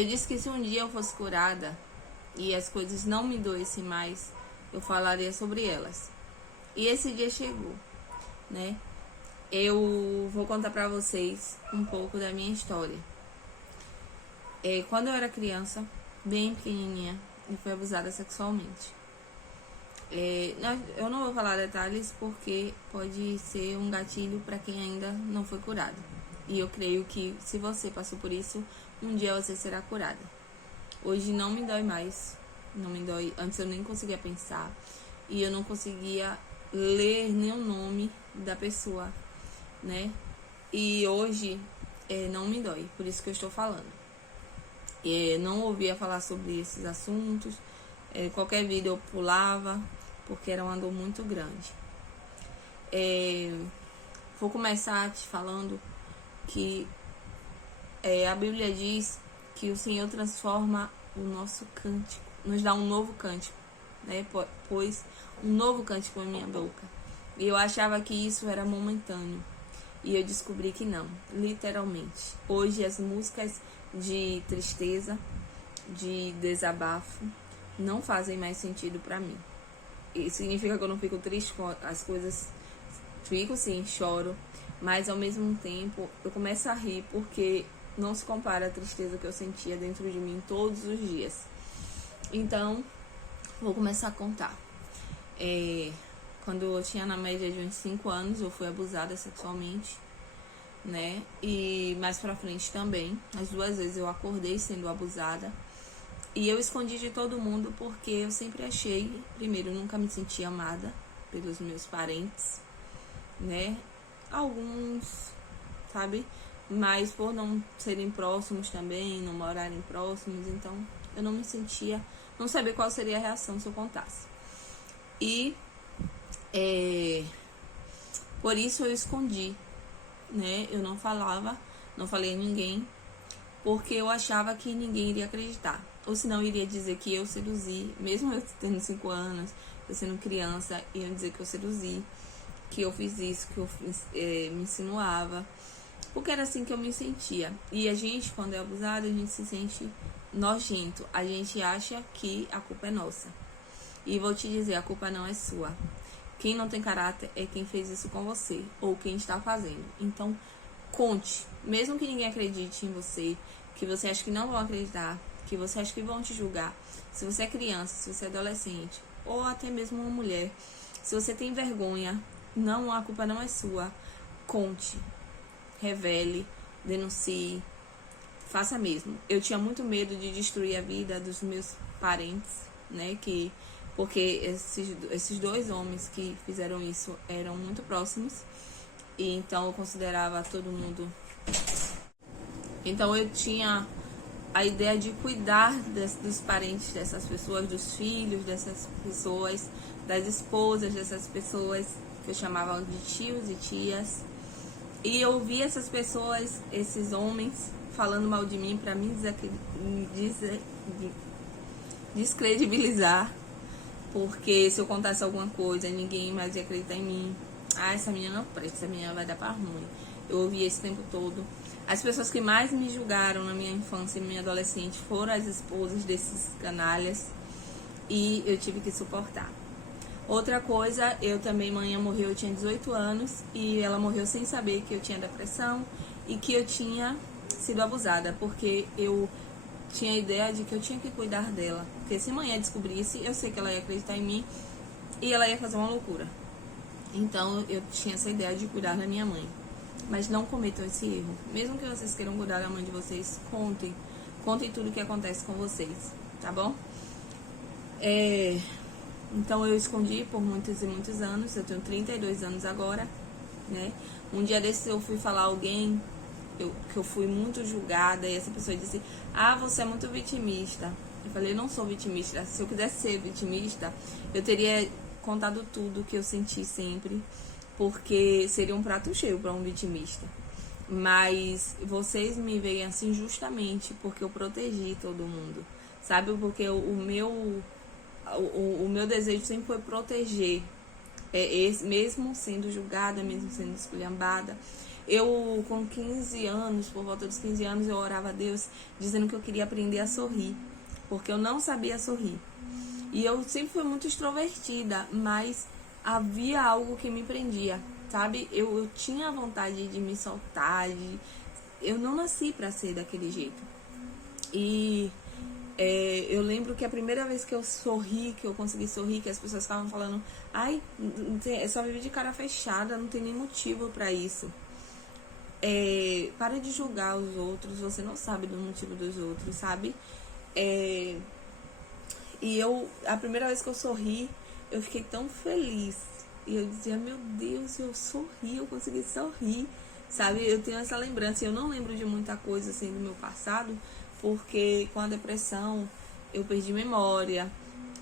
Eu disse que se um dia eu fosse curada e as coisas não me doessem mais, eu falaria sobre elas. E esse dia chegou, né? Eu vou contar pra vocês um pouco da minha história. Quando eu era criança, bem pequenininha, eu fui abusada sexualmente. Eu não vou falar detalhes porque pode ser um gatilho para quem ainda não foi curado. E eu creio que se você passou por isso, um dia você será curada. Hoje não me dói mais, não me dói. Antes eu nem conseguia pensar e eu não conseguia ler nem o nome da pessoa, né? E hoje não me dói, por isso que eu estou falando. Não ouvia falar sobre esses assuntos, qualquer vídeo eu pulava, porque era uma dor muito grande. Vou começar te falando que a Bíblia diz que o Senhor transforma o nosso cântico, nos dá um novo cântico, né? Pois um novo cântico em minha boca. E eu achava que isso era momentâneo. E eu descobri que não, literalmente. Hoje as músicas de tristeza, de desabafo, não fazem mais sentido pra mim. Isso significa que eu não fico triste com as coisas. Fico sim, choro, mas ao mesmo tempo eu começo a rir porque não se compara a tristeza que eu sentia dentro de mim todos os dias. Então, vou começar a contar. Quando eu tinha na média de uns 5 anos, eu fui abusada sexualmente, né? E mais pra frente também. As 2 vezes eu acordei sendo abusada. E eu escondi de todo mundo porque eu sempre achei, primeiro, eu nunca me senti amada pelos meus parentes, né? Alguns, sabe? Mas por não serem próximos também, não morarem próximos, então eu não me sentia, não sabia qual seria a reação se eu contasse. E por isso eu escondi, né? Eu não falava, não falei a ninguém, porque eu achava que ninguém iria acreditar. Ou senão iria dizer que eu seduzi, mesmo eu tendo 5 anos, eu sendo criança, iam dizer que eu seduzi, que eu fiz isso, que eu me insinuava. Porque era assim que eu me sentia. E a gente, quando é abusado, a gente se sente nojento. A gente acha que a culpa é nossa. E vou te dizer, a culpa não é sua. Quem não tem caráter é quem fez isso com você, ou quem está fazendo. Então, conte. Mesmo que ninguém acredite em você, que você acha que não vão acreditar, que você acha que vão te julgar. Se você é criança, se você é adolescente, ou até mesmo uma mulher, se você tem vergonha, não, a culpa não é sua. Conte, revele, denuncie, faça mesmo. Eu tinha muito medo de destruir a vida dos meus parentes, né? Porque esses 2 homens que fizeram isso eram muito próximos. E então eu considerava todo mundo. Então eu tinha a ideia de cuidar dos parentes dessas pessoas, dos filhos dessas pessoas, das esposas dessas pessoas, que eu chamava de tios e tias. E eu ouvia essas pessoas, esses homens, falando mal de mim pra me descredibilizar. Porque se eu contasse alguma coisa, ninguém mais ia acreditar em mim. Ah, essa menina não presta, essa menina vai dar pra ruim. Eu ouvi esse tempo todo. As pessoas que mais me julgaram na minha infância e minha adolescente foram as esposas desses canalhas. E eu tive que suportar. Outra coisa, eu também, manhã morreu, eu tinha 18 anos. E ela morreu sem saber que eu tinha depressão e que eu tinha sido abusada. Porque eu tinha a ideia de que eu tinha que cuidar dela. Porque se manhã descobrisse, eu sei que ela ia acreditar em mim e ela ia fazer uma loucura. Então eu tinha essa ideia de cuidar da minha mãe. Mas não cometam esse erro. Mesmo que vocês queiram cuidar da mãe de vocês, contem. Contem tudo o que acontece com vocês, tá bom? Então eu escondi por muitos e muitos anos. Eu tenho 32 anos agora, né? Um dia desses eu fui falar a alguém que eu fui muito julgada. E essa pessoa disse, você é muito vitimista. Eu falei, eu não sou vitimista. Se eu quisesse ser vitimista, eu teria contado tudo que eu senti sempre, porque seria um prato cheio para um vitimista. Mas vocês me veem assim justamente porque eu protegi todo mundo, sabe? Porque o meu desejo sempre foi proteger, mesmo sendo julgada, mesmo sendo esculhambada. Eu, com 15 anos, por volta dos 15 anos, eu orava a Deus dizendo que eu queria aprender a sorrir, porque eu não sabia sorrir. E eu sempre fui muito extrovertida, mas havia algo que me prendia, sabe? Eu tinha vontade de me soltar, eu não nasci pra ser daquele jeito. E eu lembro que a primeira vez que eu sorri, que eu consegui sorrir, que as pessoas estavam falando, ai, só vive de cara fechada, não tem nem motivo pra isso. Para de julgar os outros, você não sabe do motivo dos outros, sabe? E a primeira vez que eu sorri, eu fiquei tão feliz. E eu dizia, meu Deus, eu sorri, eu consegui sorrir, sabe? Eu tenho essa lembrança. Eu não lembro de muita coisa assim do meu passado, porque com a depressão eu perdi memória,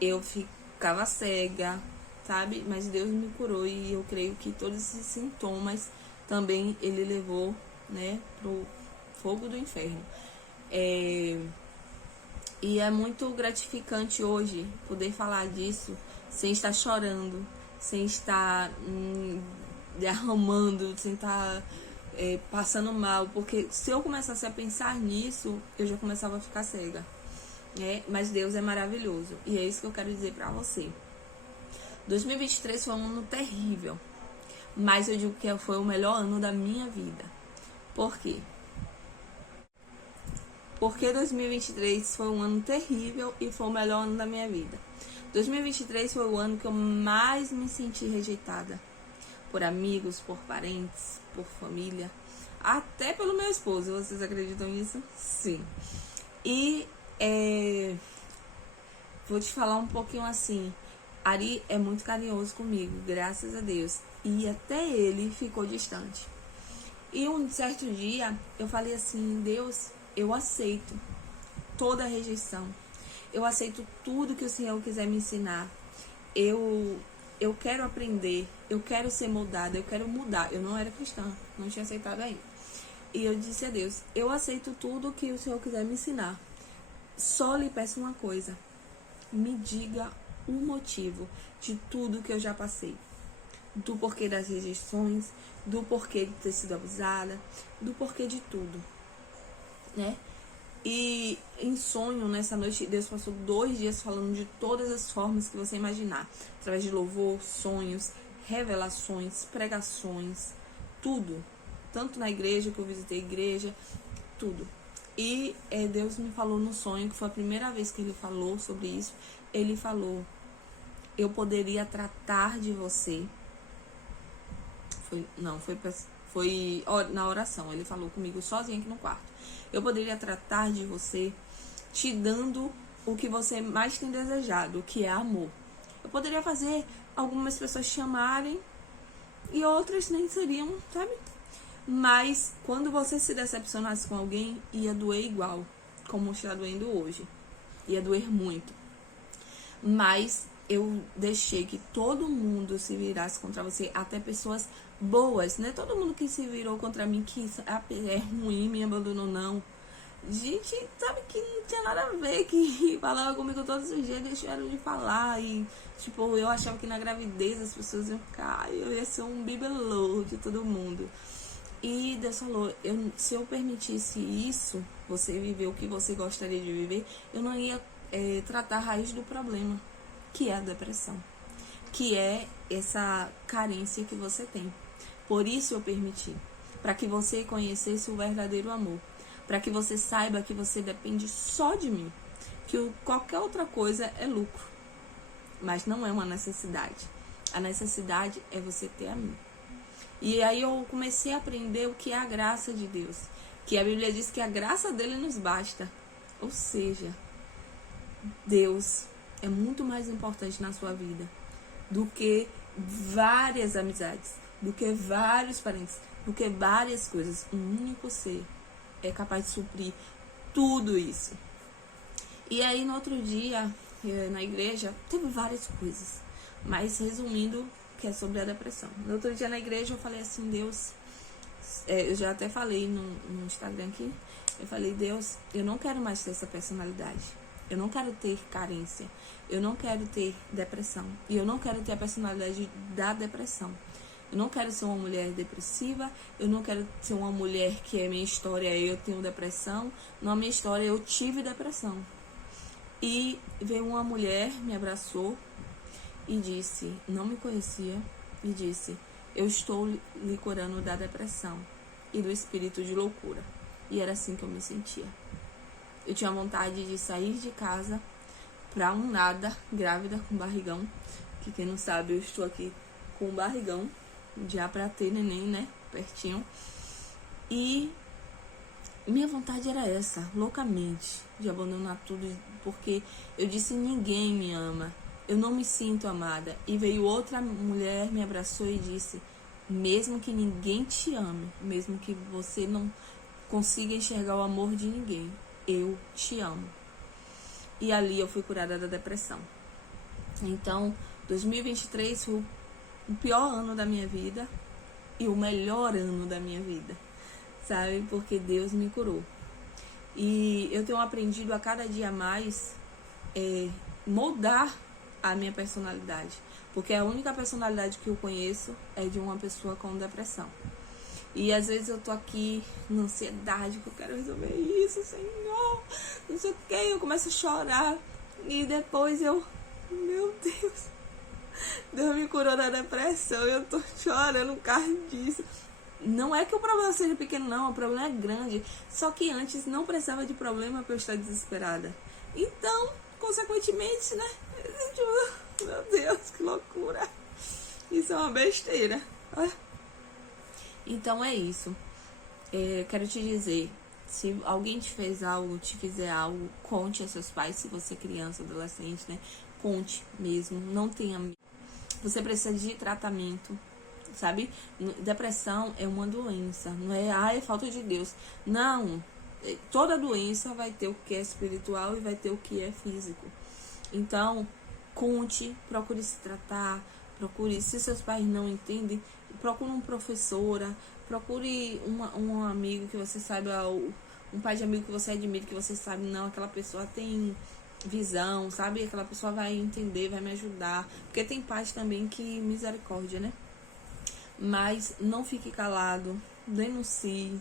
eu ficava cega, sabe? Mas Deus me curou e eu creio que todos esses sintomas também ele levou, né, pro fogo do inferno. E é muito gratificante hoje poder falar disso sem estar chorando, sem estar derramando, sem estar passando mal. Porque se eu começasse a pensar nisso, eu já começava a ficar cega. Mas Deus é maravilhoso. E é isso que eu quero dizer pra você. 2023 foi um ano terrível. Mas eu digo que foi o melhor ano da minha vida. Por quê? Porque 2023 foi um ano terrível e foi o melhor ano da minha vida. 2023 foi o ano que eu mais me senti rejeitada. Por amigos, por parentes, por família. Até pelo meu esposo. Vocês acreditam nisso? Sim. E vou te falar um pouquinho assim. Ari é muito carinhoso comigo, graças a Deus. E até ele ficou distante. E um certo dia eu falei assim, Deus, eu aceito toda a rejeição. Eu aceito tudo que o Senhor quiser me ensinar. Eu quero aprender, eu quero ser moldada, eu quero mudar. Eu não era cristã, não tinha aceitado ainda. E eu disse a Deus, eu aceito tudo que o Senhor quiser me ensinar. Só lhe peço uma coisa. Me diga o motivo de tudo que eu já passei. Do porquê das rejeições, do porquê de ter sido abusada, do porquê de tudo, né? E em sonho, nessa noite, Deus passou 2 dias falando de todas as formas que você imaginar. Através de louvor, sonhos, revelações, pregações, tudo. Tanto na igreja, que eu visitei a igreja, tudo. E Deus me falou no sonho, que foi a primeira vez que Ele falou sobre isso. Ele falou, eu poderia tratar de você. Foi na oração. Ele falou comigo sozinho aqui no quarto. Eu poderia tratar de você te dando o que você mais tem desejado, que é amor. Eu poderia fazer algumas pessoas te amarem e outras nem seriam, sabe? Mas quando você se decepcionasse com alguém, ia doer igual, como está doendo hoje. Ia doer muito. Mas eu deixei que todo mundo se virasse contra você, até pessoas boas, né? Todo mundo que se virou contra mim, que é ruim, me abandonou, não. Gente, sabe que não tinha nada a ver, que falava comigo todos os dias, deixaram de falar. E, tipo, eu achava que na gravidez as pessoas iam ficar, eu ia ser um bibelô de todo mundo. E Deus falou, se eu permitisse isso, você viver o que você gostaria de viver, eu não ia tratar a raiz do problema, que é a depressão, que é essa carência que você tem. Por isso eu permiti, para que você conhecesse o verdadeiro amor, para que você saiba que você depende só de mim, que qualquer outra coisa é lucro, mas não é uma necessidade. A necessidade é você ter a mim. E aí eu comecei a aprender o que é a graça de Deus, que a Bíblia diz que a graça dele nos basta. Ou seja, Deus é muito mais importante na sua vida do que várias amizades, do que vários parentes, do que várias coisas. Um único ser é capaz de suprir tudo isso. E aí no outro dia, na igreja, teve várias coisas, mas resumindo, que é sobre a depressão. No outro dia na igreja eu falei assim, Deus, eu já até falei no Instagram aqui, eu falei, Deus, eu não quero mais ter essa personalidade, eu não quero ter carência, eu não quero ter depressão, e eu não quero ter a personalidade da depressão. Eu não quero ser uma mulher depressiva, eu não quero ser uma mulher que é minha história, eu tenho depressão. Na minha história, eu tive depressão. E veio uma mulher, me abraçou e disse, não me conhecia, e disse, eu estou lhe curando da depressão e do espírito de loucura. E era assim que eu me sentia. Eu tinha vontade de sair de casa pra um nada, grávida, com barrigão. Que quem não sabe, eu estou aqui com um barrigão, já pra ter neném, né, pertinho. E minha vontade era essa, loucamente, de abandonar tudo, porque eu disse, ninguém me ama, eu não me sinto amada. E veio outra mulher, me abraçou e disse, mesmo que ninguém te ame, mesmo que você não consiga enxergar o amor de ninguém, eu te amo. E ali eu fui curada da depressão. Então, 2023 foi o pior ano da minha vida e o melhor ano da minha vida, sabe? Porque Deus me curou. E eu tenho aprendido a cada dia mais moldar a minha personalidade, porque a única personalidade que eu conheço é de uma pessoa com depressão. E às vezes eu tô aqui na ansiedade, que eu quero resolver isso, Senhor, não sei o que, eu começo a chorar. E depois meu Deus, Deus me curou da depressão, eu tô chorando por causa disso. Não é que o problema seja pequeno, não, o problema é grande. Só que antes não precisava de problema pra eu estar desesperada. Então, consequentemente, né? Meu Deus, que loucura. Isso é uma besteira. Então é isso. Quero te dizer, se alguém te fez algo, te fizer algo, conte a seus pais, se você é criança, adolescente, né? Conte mesmo, não tenha medo. Você precisa de tratamento, sabe? Depressão é uma doença, não é, é falta de Deus. Não, toda doença vai ter o que é espiritual e vai ter o que é físico. Então, conte, procure se tratar, procure, se seus pais não entendem, procure uma professora, procure um amigo que você saiba, um pai de amigo que você admira, que você sabe, não, aquela pessoa tem visão, sabe? Aquela pessoa vai entender, vai me ajudar. Porque tem pais também que misericórdia, né? Mas não fique calado, denuncie,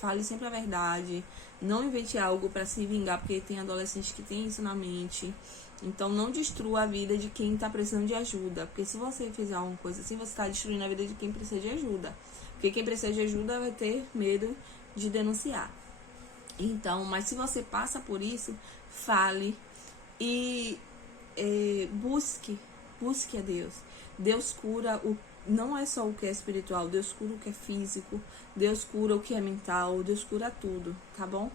fale sempre a verdade, não invente algo para se vingar, porque tem adolescente que tem isso na mente. Então não destrua a vida de quem tá precisando de ajuda, porque se você fizer alguma coisa assim, você tá destruindo a vida de quem precisa de ajuda. Porque quem precisa de ajuda vai ter medo de denunciar. Então, mas se você passa por isso, fale e busque a Deus. Deus cura não é só o que é espiritual, Deus cura o que é físico, Deus cura o que é mental, Deus cura tudo, tá bom?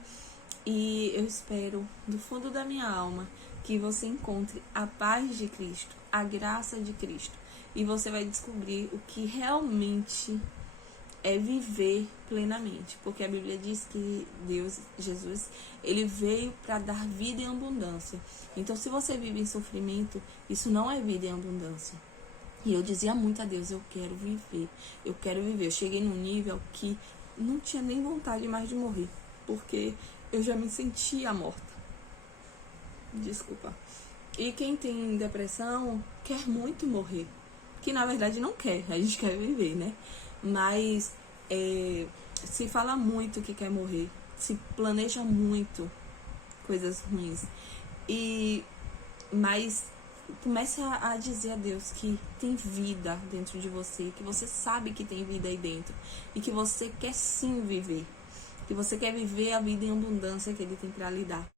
E eu espero, do fundo da minha alma, que você encontre a paz de Cristo, a graça de Cristo. E você vai descobrir o que realmente é viver plenamente. Porque a Bíblia diz que Deus, Jesus, ele veio para dar vida em abundância. Então, se você vive em sofrimento, isso não é vida em abundância. E eu dizia muito a Deus, eu quero viver, eu quero viver. Eu cheguei num nível que não tinha nem vontade mais de morrer, porque eu já me sentia morta. Desculpa. E quem tem depressão quer muito morrer, que na verdade não quer, a gente quer viver, né? Mas se fala muito que quer morrer, se planeja muito coisas ruins. Mas comece a dizer a Deus que tem vida dentro de você, que você sabe que tem vida aí dentro e que você quer sim viver, que você quer viver a vida em abundância que Ele tem para lhe dar.